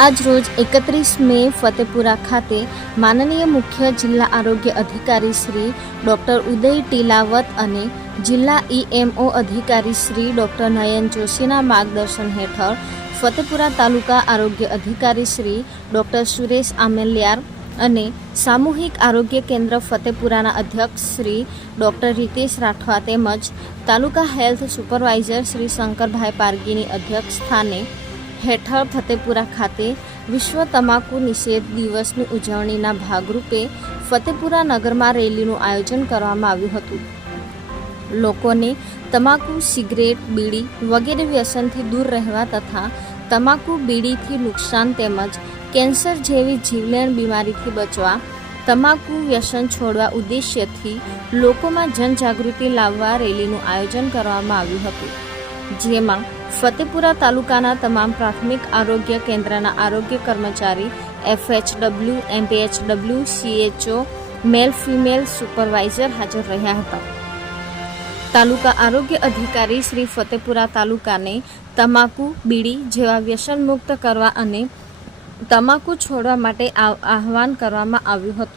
આજ રોજ 31 મે ફતેપુરા ખાતે માનનીય મુખ્ય જિલ્લા આરોગ્ય અધિકારી શ્રી ડૉક્ટર ઉદય ટીલાવત અને જિલ્લા ઈએમઓ અધિકારી શ્રી ડૉક્ટર નયન જોશીના માર્ગદર્શન હેઠળ ફતેપુરા તાલુકા આરોગ્ય અધિકારી શ્રી ડૉક્ટર સુરેશ આમેલિયાર અને સામૂહિક આરોગ્ય કેન્દ્ર ફતેપુરાના અધ્યક્ષ શ્રી ડૉક્ટર રીતેશ રાઠવા તેમજ તાલુકા હેલ્થ સુપરવાઇઝર શ્રી શંકરભાઈ પારગીની અધ્યક્ષ સ્થાને હેઠળ ફતેપુરા ખાતે વિશ્વ તમાકુ નિષેધ દિવસની ઉજવણીના ભાગરૂપે ફતેપુરા નગરમાં રેલીનું આયોજન કરવામાં આવ્યું હતું. લોકોને તમાકુ, સિગરેટ, બીડી વગેરે વ્યસનથી દૂર રહેવા તથા તમાકુ, બીડીથી નુકસાન તેમજ કેન્સર જેવી જીવલેણ બીમારીથી બચવા તમાકુ વ્યસન છોડવા ઉદ્દેશ્યથી લોકોમાં જનજાગૃતિ લાવવા રેલીનું આયોજન કરવામાં આવ્યું હતું, જેમાં ફતેપુરા તાલુકાના તમામ પ્રાથમિક આરોગ્ય કેન્દ્રના આરોગ્ય કર્મચારી, FHW, MPHW, CHO, male female supervisor હાજર રહ્યા હતા. તાલુકા આરોગ્ય અધિકારી શ્રી ફતેપુરા તાલુકાને તમાકુ, બીડી જેવા વ્યસન મુક્ત કરવા અને તમાકુ છોડવા માટે આહવાન કરવામાં આવ્યું હતું.